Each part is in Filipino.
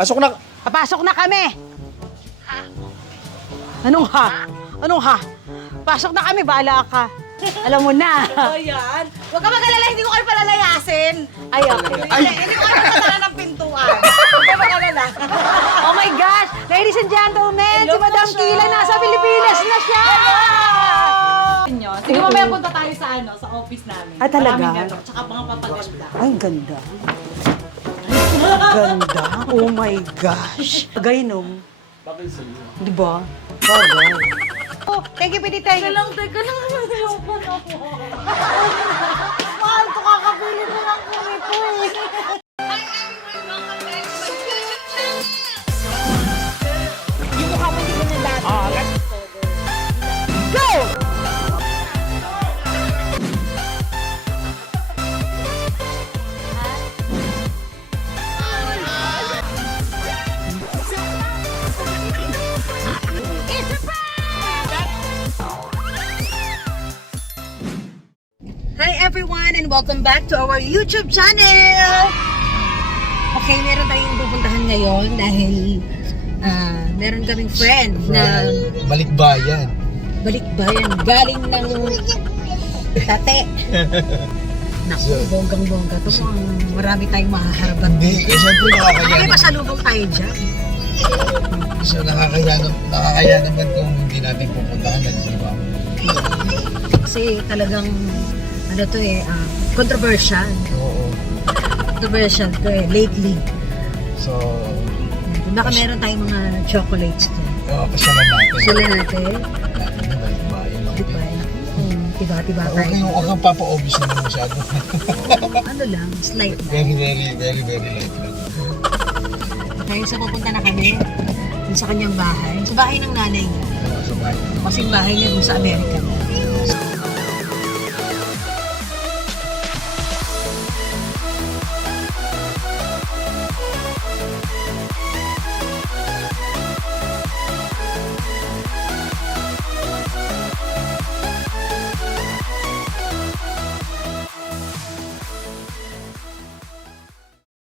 Pasok na. Papasok na kami! Anong ha? Anong ha? Pasok na kami, bahala ka. Alam mo na. Ayan. Huwag ka mag-alala, hindi ko kayo palalayasin. Ay, okay. Hindi ko kayo patala ng pintuan. Huwag ka mag-alala. Oh my gosh! Ladies and gentlemen, si Madam Kila nasa Pilipinas na siya! Sige, mamaya punta tayo sa sa office namin. Ah, talaga? Maraming gato, tsaka mga papaganda. Ay, ganda. Ganda. Oh my gosh. Bagay nung. Bakit sa'yo? Di ba? Bagay. Oh, thank you, Petit. Thank you. Teka lang. Ayaw pa na ako. Mahal ko, kakabili mo lang ko nito eh. Dito ka mo, hindi ko na dati. Go! Hi everyone and welcome back to our YouTube channel! Okay, meron tayong pupuntahan ngayon dahil meron kaming friend na Balikbayan. balikbayan galing ng Tate. Naku, bonggang-bongga. Ito po ang marami tayong mahaharapan. Hindi, siyempre nakakaya. Ay, pasalubong tayo dyan. So, nakakaya naman kung hindi natin pupuntahan na, di ba? Kasi talagang, ano to controversial. Oo. Controversial to lately. So, Baka meron tayong mga chocolates dyan. pasyalan natin. Sila natin. Natin yung balikbayan. Diba? Tiba-tiba tayo. Okay, huwag kang papa-obvious naman masyado. Ano lang, slight lang. Very light lang. Okay, so pupunta na kami dun sa kanyang bahay. Sa bahay ng nanay niya. So, bye. Kasi yung bahay niya dun sa Amerika.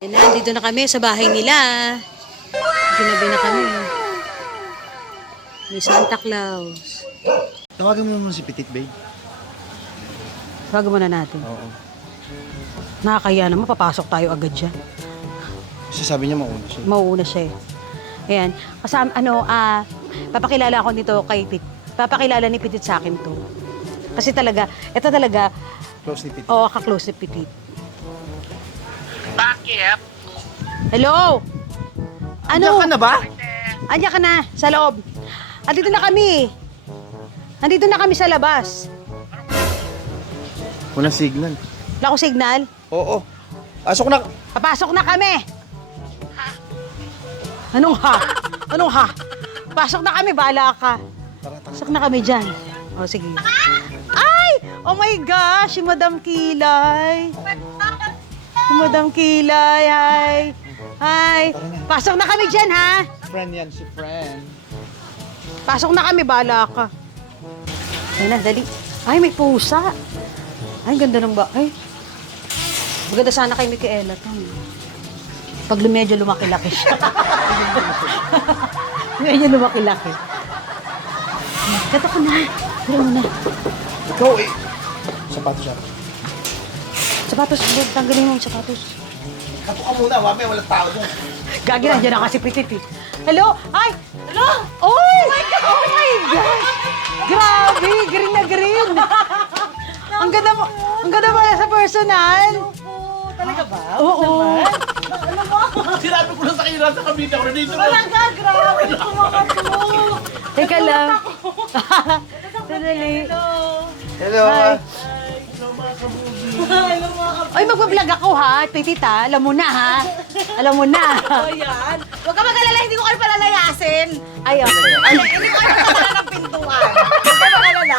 Ayan na, dito na kami sa bahay nila. Ginabi na kami. May Santa Claus. Tawagan mo muna si Petit, babe. Tawagan muna natin. Oo. Nakakaya naman, papasok tayo agad dyan. Kasi sabi niya mauna siya. Mauuna siya eh. Ayan. Kasama, papakilala ako nito kay Pit. Papakilala ni Petit sa akin to. Kasi talaga, ito talaga, Close ni Petit. ka-close ni Petit. Bakit? Hello? Ano? Andiyan ka na ba? Andiyan ka na, sa loob. Andito na kami. Andito na kami sa labas. Walang signal. Wala akong signal. Oo. Pasok na. Papasok na kami. Anong ha? Anong ha? Pasok na kami, bahala ka. Pasok na kami dyan. O, sige. Ay! Oh my gosh! Si Madam Kilay. Si Madam Kilay, hi. Hi. Pasok na kami dyan, ha? Friend yan, si friend. Pasok na kami, bahala ka. Ayun na, dali. Ay, may pusa. Ay, ganda ng ba? Ay. Maganda sana kay Micaela to. Pag medyo lumaki-laki siya. Medyo lumaki-laki. Kato ka na. Pero mo na. Ikaw eh. Sapatos siya. Sapatos, tanggalin mo yung sapatos. Kato ka muna, mamaya walang tao doon. Gagi, nandiyan na kasi Petit eh. Hello? Ay! Hello? Oh my God! Oh my God! Grabe! Green na green! Ang ganda mo! Ang ganda mo sa personal! Talaga ba? Oo! Sinabi ko lang sa kanila sa kabina ko dito. Talaga, grabe. Kumakatulog. Teka lang. Sandali. Hello. Hi. Hello mga Ay, magbablog ako ha, Petit ha. Alam mo na ha. Alam mo na. Ayan. Huwag ka mag-alala, hindi ko kayo palalayasin. Ay, okay. Hindi ko kayo patala ng pintuan. Huwag ka mag-alala.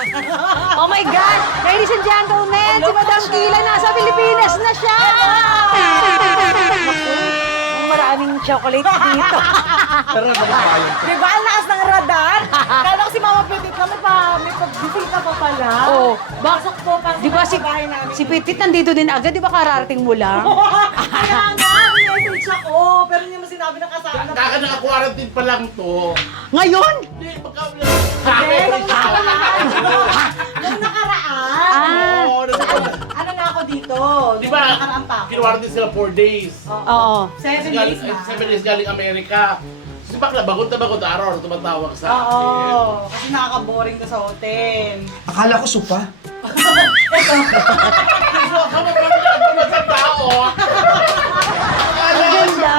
Oh my God! Ladies and gentlemen, si Madam Kila nasa Pilipinas na siya! Naku, maraming chocolate dito. Pero balikbayan. Di ba? Ang lakas ng radar. Kala ko si Mama Petit na may pagbisita pa pala. Oh, Baksak po pa di ba si Petit nandito din agad? Di ba kararating mo lang? Kaya nga, Nag-reach ako, pero hindi mo sinabi na kasama na. Kaka naka-quarantine pa lang to. Ngayon? Hindi, Nung nakaraan. Ano na ako dito? Di ba, Nakaraan pa ako. kinwarantine sila 4 days. Oo. 7 days na. 7 days galing Amerika. Si Bakla, bagot na araw na tumatawag sa akin. Oo. Kasi nakaka-boring ka sa hotel. Akala ko supa. Sa tao. Ang ganda.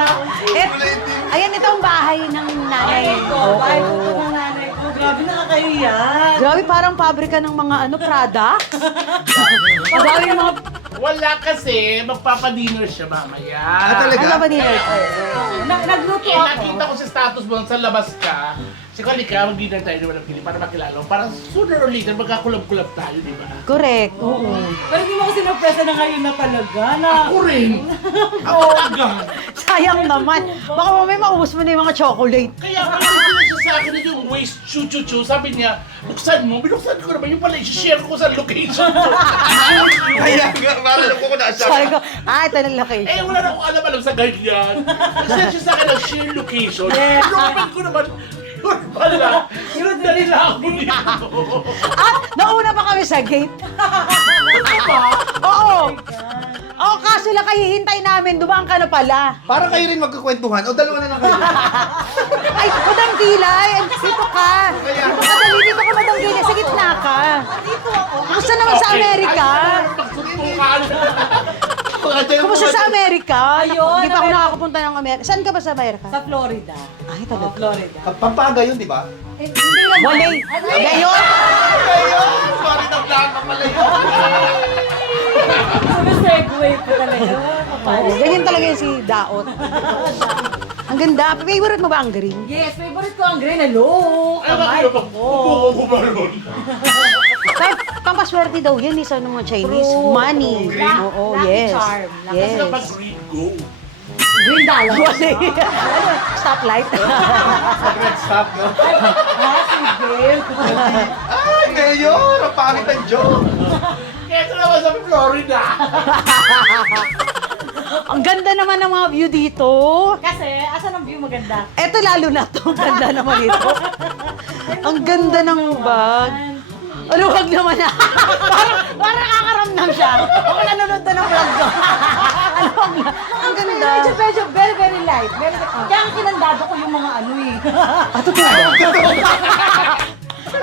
Ayan, ito ang bahay ng nanay ko. Bahay ko ito ng nanay ko. Grabe nakakahiya. Grabe, parang pabrika ng mga product. Ang dami ng mga... Wala kasi, magpapadinner siya mamaya. Talaga? Ano ba nila? Nagluto Eh, ako. nakita ko sa status mo, sa labas ka. Si Kalika, mag-dinner tayo naman ng Pili para makilala mo. Parang sooner or later, magkakulab-kulab tayo, di ba? Correct. Oo. Pero hindi mo ko sinurpresa na ngayon na talaga. Ako rin! Ako agad! Sayang naman. Baka mamaya maubos mo na yung mga chocolate. Kaya pala siya sa akin yung waste chu-chu-chu. Sabi niya, buksan mo. Binuksan ko naman yung pala, i-share ko sa location ko. Kaya nga, parang ako naasabi. Sabi ko, ito na location. Eh, wala na akong alam sa ganyan. Send siya sa akin ng share location. Local ko naman, yun pala. Yun na nila ako dito. Nauna pa kami sa gate. Oo. Oo, kaso lang kayo hintay namin, dumaan ka na pala. Para kayo rin magkakwentuhan. O dalawa na lang kayo. Ay, Madam Kilay, dito ka. Dito ka, dali, dito ka, Madam Kilay, sa gitna ka. Dito ako. Kumusta naman sa Amerika? Magsuntukan. Kumusta sa Amerika? Ayun, Hindi pa ako nakakapunta ng Amerika. Saan ka ba sa Amerika? Sa Florida. Ay, Oh, talaga. Florida. Pampaga yun, di ba? Eh, hindi naman. Wala. Ngayon? Ayun! Sorry na blanca pala yun. Sumisegue pa talaga. Oo, ganyan talaga yung si Daot. Ang ganda. Favorite mo ba ang green? Yes, favorite ko ang green. Hello! Ano ba kayo? Upo ko ba nun? Pampaswerte daw yan, isa ng mga Chinese. Money. Oo, Lucky yes. charm. Kasi Yes. kapag green, go. Green dollar. Wala. Ano? Stoplight? Stop, no? Sige. Ay, ngayon! Ang pangit ang joke! Kaya ito naman sa Florida. Ang ganda naman ng mga view dito. Kasi, asan ang view maganda? Eto lalo na to. Ang ganda naman ito. Ang ganda ng bag. Ano, wag naman na. parang nakakaramdam siya. Ako nanonood na ng vlog ko. Ano, ang ganda. Medyo very, very light. Kaya ang kinandado ko yung mga ano eh. Totoo ba?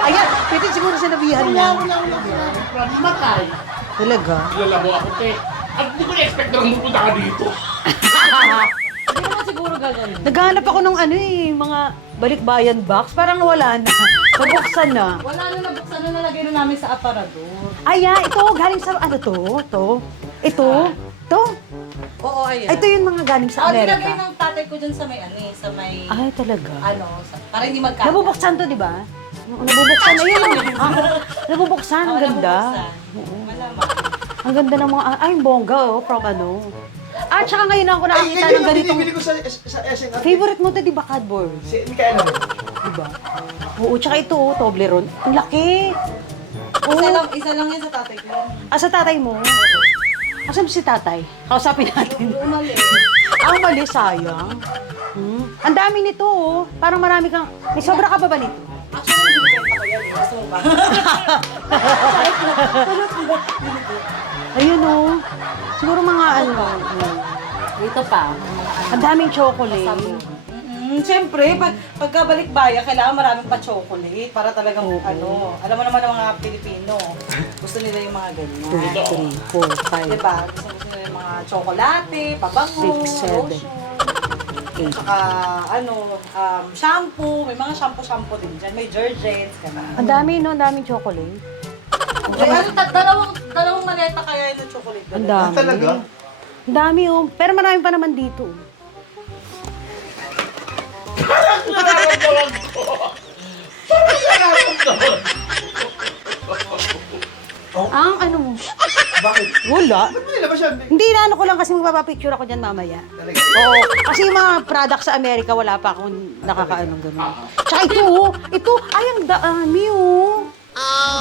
Ayan, pwede siguro sinabihan mo. From Matay. Talaga? Kilala mo ako, te. At hindi ko na-expect na pupunta ka dito. Hindi naman siguro gagawin. Naghahanap ako ng mga balikbayan box. Parang wala na. Nabuksan na. Wala na nabuksan na nalagay na namin sa aparador. Aya, ito, galing sa, ano to? Ito? Oo, ayun. Ito yung mga galing sa Nilagay Amerika. ng tatay ko dyan sa may ano eh, sa may Ay, talaga. ano, para hindi magkakalat. Nabubuksan to, di ba? Nabubuksan na yun. Nabubuksan, ang ganda. Malamang. Ang ganda ng mga, ay, bongga, from ano. At saka ngayon ako nakakita ng ganitong, binibili ko sa SNR. favorite mo to, di ba, cardboard? Si Mikaela rin. Di ba? Oo, tsaka ito, Toblerone. Ang laki. Isa lang yan sa tatay ko. Sa tatay mo? Asan si tatay? Kausapin natin. Umali. Mali, sayang. Ang dami nito, oh. Parang marami kang, may sobra ka ba nito? Actually, hindi ko yan. Gusto mo ba? Ayun, oh. Siguro mga ano. Dito pa. Ang daming chocolate. Siyempre, pagkabalik-baya, kailangan maraming pa-chocolate para talagang ano. Alam mo naman ng mga Pilipino, gusto nila yung mga ganyan. 2, 3, 4, 5, Diba? Gusto nila yung mga tsokolate, pabango, 6, 7, lotion. 8. Saka, shampoo. May mga shampoo din dyan. May detergents, gano'n. Ang dami, no? Ang daming chocolate. Dalawang maleta kaya yung chocolate. Ang dami. Talaga? Ang dami, oh. Pero marami pa naman dito. Nararamdaman ko. Parang nararamdaman. Ang ano mo? Bakit? Wala. Ba't mo nilabas yan? Hindi na ano ko lang kasi magpapapicture ako dyan mamaya. Talaga. Oo. Kasi yung mga products sa Amerika, wala pa akong nakakaanong gano'n. Tsaka ito, oh. Ito, ay, ang dami, oh.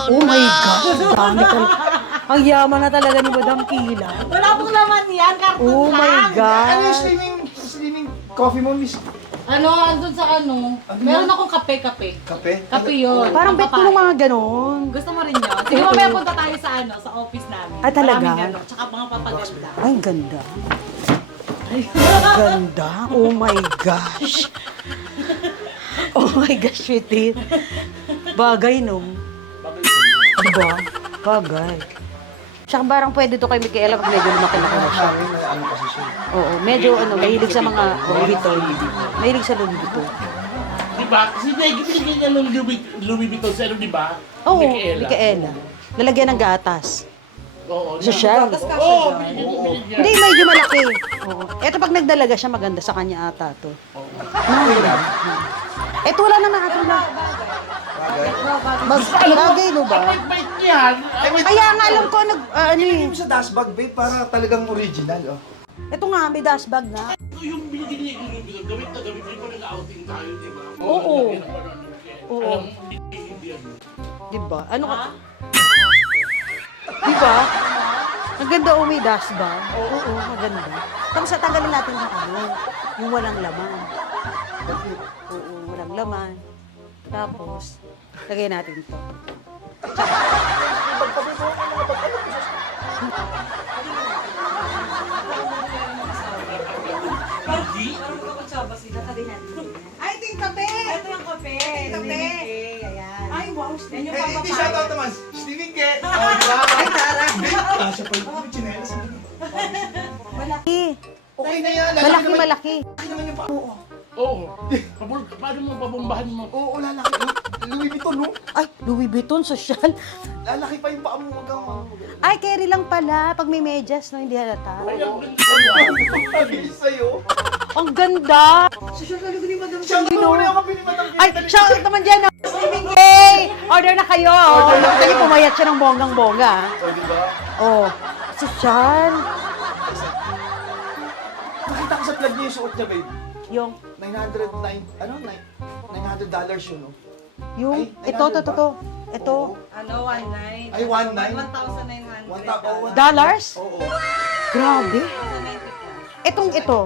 Oh my God, ang dami talaga. Ang yaman na talaga ni Madam Kila. Wala pong laman yan, karton Oh my lang. God. Ano yung swimming coffee mo, miss. Andun sa meron akong kape. Kape? Kape yun. Parang bet ko ng mga ganon. Gusto mo rin yun? Sige, mamaya punta tayo sa sa office namin. Ah, talaga? Maraming gano'n. Tsaka mga papaganda. Ay, ganda. Ganda. Oh my gosh. Oh my gosh, sweetie. Bagay, no? Diba? Bagay. Tsaka parang pwede to kay Micaela pag medyo lumaki-laki na siya. Sabi na ano kasi siya. Oo, medyo mahilig sa mga Louis Vuitton. Mahilig sa Louis Vuitton. Diba? Kasi binigyan niya ng Louis Vuitton sa di ba? Oo, Micaela. Lalagyan ng gatas. Oo. Social. Oo, binigyan. Hindi, medyo malaki. Oo. Ito pag nagdalaga siya, maganda sa kanya ata to. Ito wala na nakatula. Bagay, no ba? Bait yan. Kaya nga alam ko, Ilagay mo sa dust bag, babe, para talagang original, oh. Ito nga, may dust bag na. Yung binigyan niya yung Louis Vuitton, gamit na gamit. Di ba nag-outing tayo, di ba? Oo. Oo. Alam mo, hindi yan. Diba? Ano ka? Diba? Ang ganda may dust bag. Oo, maganda. Tapos tanggalin natin yung yung walang laman. Oo, walang laman. Tapos, lagay natin ito. Ay, ito yung kape! Ito yung kape. Kape. Ayan. Ay, wow. Yan yung Hindi, papapay. shoutout naman. Steven Ke. Oh, diba? Ay, tara. Kasya pa yung chinelas. Malaki. Okay na yan. Malaki. Lalaki naman yung pa. Oo. Paano mo babombahan mo? Oo, lalaki. Louis Vuitton, no? Ay, Louis Vuitton, social. Lalaki pa yung paa mo. Huwag kang Ay, carry lang pala. Pag may medyas, no, hindi halata. Ay, ang ganda. Pabilis sa'yo. Ang ganda! Siya ang muna yung kapili matang Ay, shout out naman dyan. Swimming Day! Order na kayo. Actually, pumayat siya ng bonggang-bongga. O, diba? Oh, social. Nakita ko sa vlog niya yung suot niya, babe. Yung, $900 yun, no? yung, Ay, ito. Oo. 19. Ay, 19? 1,900. Dollars? Oo. Grabe. 1,900. Itong ito,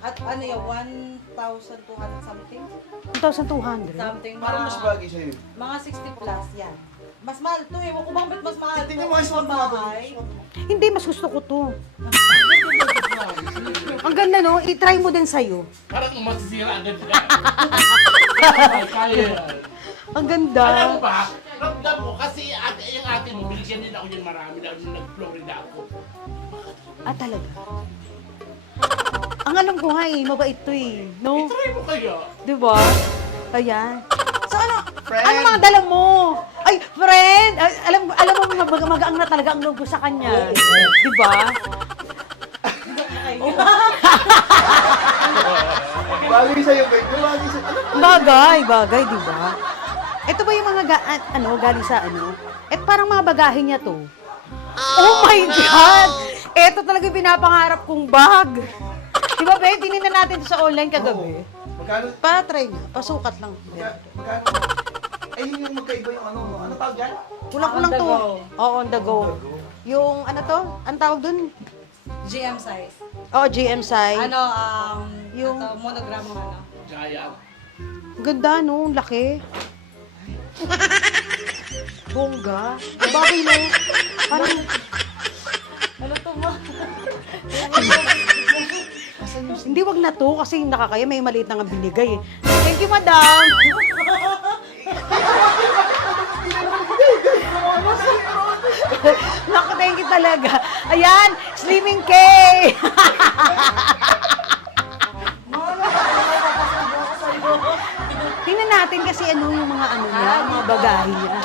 At ano yun, 1,200 something? 1,200. Something. Parang mas bagay sa'yo. Mga 60 plus yan. Mas mahal to eh. Kung bakit mas mahal to? Tingnan mo yung suot mo nga to. Hindi, mas gusto ko to. Ang ganda, no? I-try mo din sa'yo. Parang masisira agad ka. Kaya yan. Ang ganda. Alam mo ba, ramdam mo, kasi yung ate mo, binigyan din ako yan marami na nung nag-Florida ako. Ah, talaga? Ang alam ko nga mabait to eh. No? Try mo kaya. Diba? Ayan. So ano? Friend. Ano mga dala mo? Ay, friend! Ay, alam mo, magaang na talaga ang loob ko sa kanya. Diba? Bagay sa'yo, babe. Bagay sa'yo. Bagay, diba? Ito ba yung mga galing sa parang mga bagahe niya to. Oh my God! Ito talaga yung pinapangarap kong bag. Diba, babe? Tinignan natin ito sa online kagabi. Magkano? Pa-try nga. Pasukat lang. Magkano? Eh, yun yung magkaiba yung ano, no? Ano tawag yan? Kulang-kulang to. Oo, on the go. Yung ano to? Ang tawag dun? GM size. Oo, GM size. Yung Yung- monogram mo ano. Giant. Ang ganda, no? Ang laki. Bongga. Bagay, no? Parang, Ano to mo? hindi, wag na to kasi nakakaya. May maliit na nga binigay eh. Thank you, madam. Naku, thank you talaga. Ayan, Slimming K. Tingnan natin kasi ano yung mga niya, mga bagahe niya.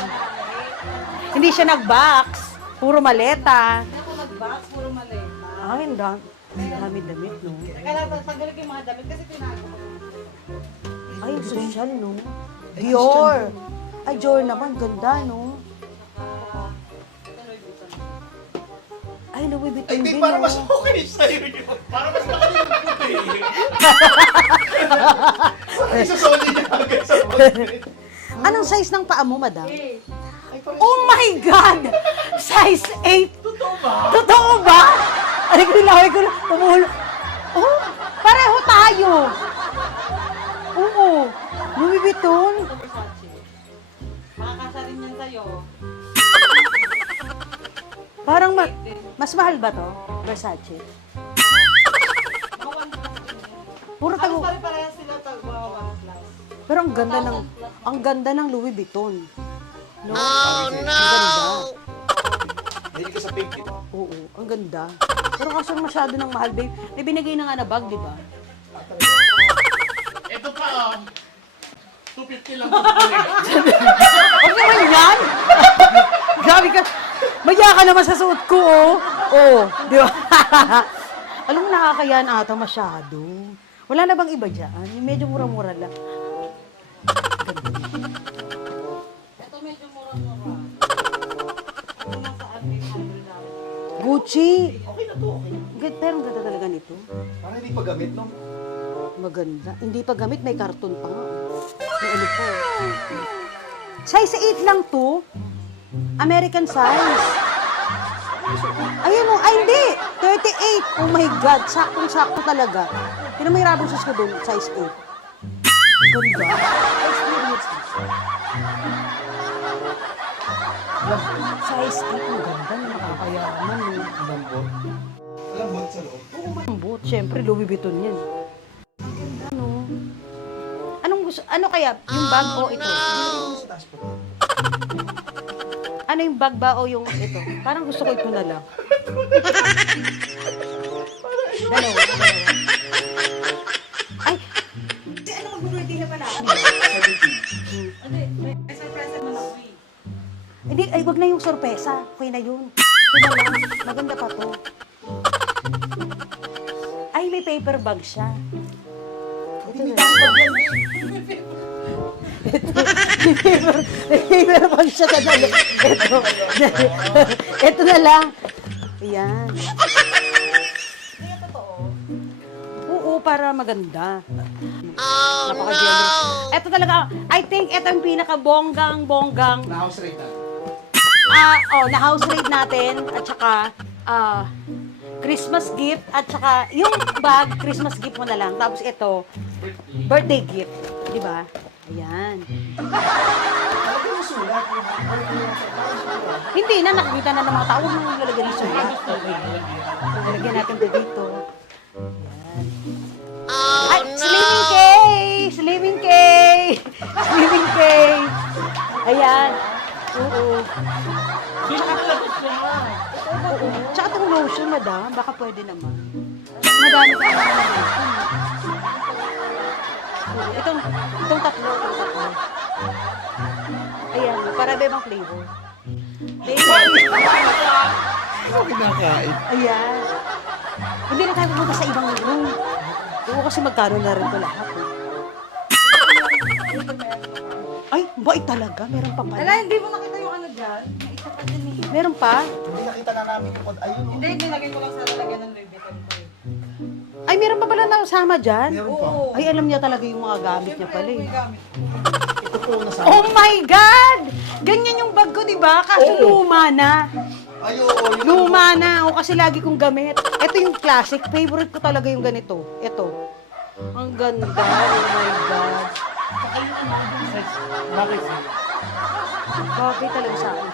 Hindi siya nag-box. Puro maleta. Ako nag-box, puro maleta. Ay, ang dami damit, no? Kaya tanggalin ko yung mga damit kasi tinago ko. Ay, social, no? Dior. Ay, Dior naman. Ganda, no? Ay, Louis Vuitton Ay, hindi, din, para no? mas okay sa'yo yun. Para mas makalimutin eh. Isusoli niya agad sa pag- Anong size ng paa mo, madam? Oh my God! Size 8! Totoo ba? Totoo ba? Ay, ko na, umulo. Oh, pareho tayo! tayo. Oo. Louis Vuitton. Makakasa rin yan sa'yo. Parang mas mahal ba to? Versace. Puro tago. Pare-parehas sila tagbawa class. Pero ang ganda ng Louis Vuitton. No? Oh no. Ang ganda. Hindi ka sa pink ito. Oo, ang ganda. Pero kasi masyado ng mahal, babe. May binigay na nga na bag, di ba? Ito pa, 250 lang. Huwag naman yan! Grabe ka. Maya ka naman sa suot ko, oh. Oh, di ba? Alam mo, nakakayaan ata masyado. Wala na bang iba dyan? Yung medyo mura-mura lang. Ito medyo mura-mura. Ito nasa 800 lang. Gucci. Okay na to, okay. Pero ang ganda talaga nito. Parang hindi pa gamit, no? Maganda. Hindi pa gamit, may karton pa nga. May ano po. Size 8 lang to. American size. Ayun o, ay hindi. 38. Oh my God, saktong-sakto talaga. Pero may rabong sus ko doon, size 8. Ganda. Experience mo. Size 8, ang ganda. Nakakayaman. Lambot. Lambot sa loob. Lambot. Siyempre, Louis Vuitton yan. Ano? Anong gusto? Ano kaya? Yung bag o ito? Ano yung bag ba o yung ito? Parang gusto ko ito na lang. Dalawa. Ay! Ano mag-birthday na pala? Hindi, may surprise naman ako eh. Hindi, ay wag na yung sorpresa. Okay na yun. Ito na lang. Maganda pa to. Ay, may paper bag siya. Ito na lang. May paper bag siya sa dali. Ito na lang. Ayan. Oo, para maganda. Oh, no! Ito talaga, I think ito yung pinaka-bonggang. Na-house rate na. Na-house rate natin, at saka, Christmas gift, at saka, yung bag, Christmas gift mo na lang. Tapos ito, birthday gift. Di ba? Ayan. Hindi na, nakikita na ng mga tao. Huwag mo lalagyan ng sulat. Lalagyan natin dito. Ay, Slimming K! Slimming K! Slimming K! Ayan. Oo. Oo. Tsaka itong lotion, madam. Baka pwede naman. Madami ka naman ng lotion. Oo. Itong tatlo. Ayan. Para ba ibang flavor? Ano kinakain? Ayan. Hindi na tayo pumunta sa ibang room. Oo, kasi magkano na rin ito lahat. Eh. Ay, bait talaga. Meron pa pala. Ala, hindi mo nakita yung ano dyan? May isa pa dyan eh. Meron pa? Hindi nakita na namin yung pod. Ayun, Hindi, nilagay ko lang sa lalagyan ng Louis Vuitton ko eh. Ay, meron pa pala na sama dyan? Meron pa. Oo. Ay, alam niya talaga yung mga gamit niya pala May eh. gamit. Ito po nasa... Oh my God! Ganyan yung bag ko, di ba? Kaso luma na. Ay, oo. Yung Luma na. O kasi lagi kong gamit. Ito yung classic. Favorite ko talaga yung ganito. Ito. Ang ganda. Oh my God. Saka yung ano, size, bakit siya? Bagay talaga sa akin.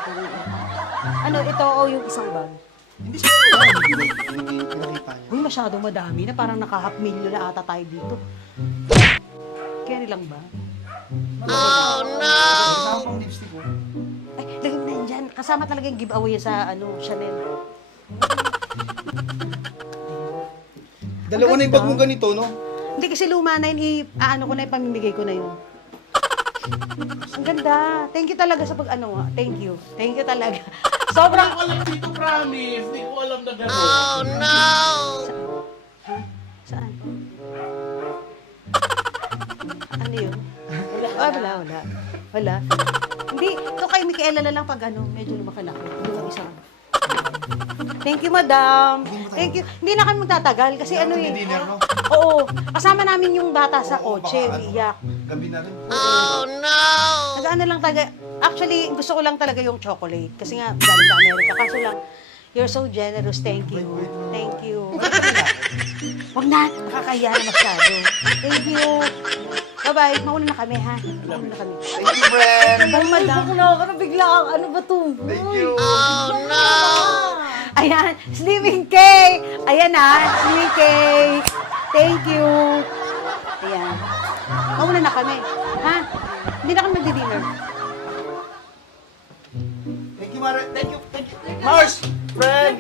Ano, ito o yung isang bag? Hindi siya hindi pinakita niya. Uy, masyadong madami na. Parang naka-half million na ata tayo dito. Carry lang ba? Kasama pang lipstick ko. Ay, lagay mo na yan dyan. Kasama talaga yung giveaway sa Chanel. Dalawa na yung bag mong ganito, no? Hindi kasi luma na yun, ano ko na yun, pamimigay ko na yun. Ang ganda. Thank you talaga sa pag-ano. Thank you. Thank you talaga. Sobrang... Wala ko alam dito, promise. Hindi ko alam na gano'n. Oh, no! Saan? Ano yun? Wala. Hindi, ito kay Micaela na lang pag ano, medyo lumakalaki. Yung isa. Thank you, madam. Thank you. Hindi na kami magtatagal kasi ano eh. Dinner, no? Oo, kasama namin yung bata sa Oo, kotse, baka ano. umiiyak. Gabi na rin. Nag-ano lang talaga, actually, gusto ko lang talaga yung chocolate. Kasi nga, galing sa Amerika. Kaso lang, You're so generous. Thank you. Thank you. Huwag na. Nakakaya na masyado. Thank you. Bye-bye. Mauna na kami, ha? Mauna na kami. Thank you, friend. Bye, madam. Ako na bigla kang ano ba to? Thank you. Ayan, Slimming K. Ayan ha, Slimming K. Thank you. Ayan. Mauna na kami. Ha? Hindi na kami magdi-dinner. Thank you, Mara. Thank you. Mars, friend.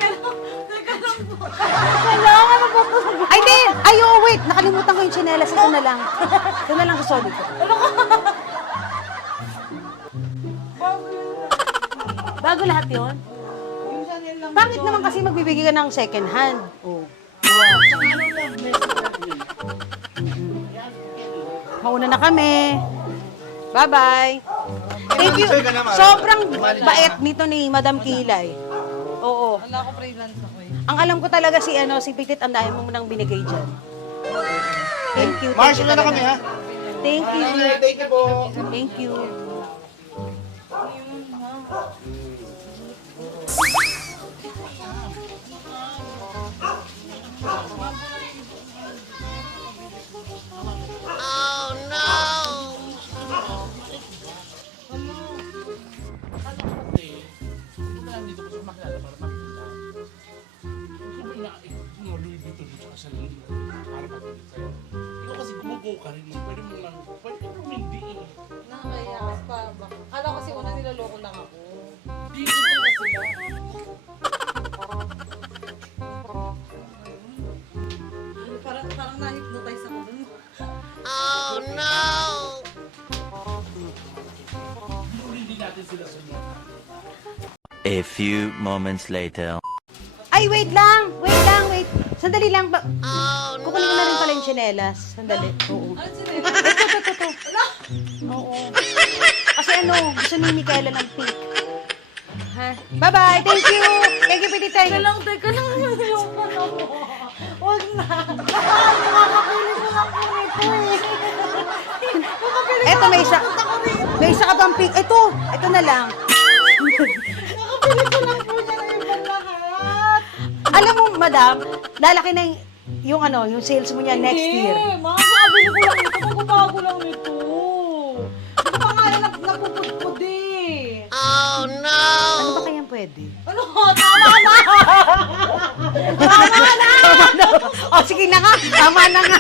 Kailangan na ba ito? Ay, di! Ay, oh, wait! Nakalimutan ko yung tsinelas. Ito na lang. Ito na lang sa solid ko. Bago lahat yun? Pangit naman kasi magbibigay ka ng second hand. Oh. Mauna na kami. Bye-bye. Thank you. Sobrang bait nito ni Madam Kilay. Oo. Wala ko freelance ako eh. Ang alam ko talaga si Pitit, ang dahil mo nang binigay dyan. Thank you. Mars, thank you na talaga. kami, ha? Thank you. Thank you po. Thank you. Nandito ko sa makilala para makita. Gusto mo na Louis Vuitton dito sa sarili mo para makita sa'yo. Ikaw kasi gumugo ka rin. Pwede mo lang, pwede mo hindi eh. Nakakaya kasi pa. Kala ko kasi una niloloko lang ako. Di ko talaga sila. Parang na-hypnotize ako dun. Hindi natin sila sunod. A few moments later. Ay, wait lang! Wait lang, wait. Sandali lang. Kukunin ko na rin pala yung tsinelas. Sandali. Oo. Ano sila? Ito. Oo. Kasi gusto ni Micaela ng pink. Ha? Bye-bye! Thank you! Thank you, Pitit. Teka lang. Yung pala mo. Huwag na. Nakakapili ko lang po nito eh. Eto, may isa. May isa ka pang pink. Ito na lang. Nakapili ko lang po niya na ibang lahat. Alam mo, madam, lalaki na yung sales mo niya next year. Hindi. Makakabili ko lang ito. Magbabago lang nito. Ito pa nga yung napupudpud eh. Ano ba kayang pwede? Ano? Tama na! Tama na! O, sige na nga. Tama na nga.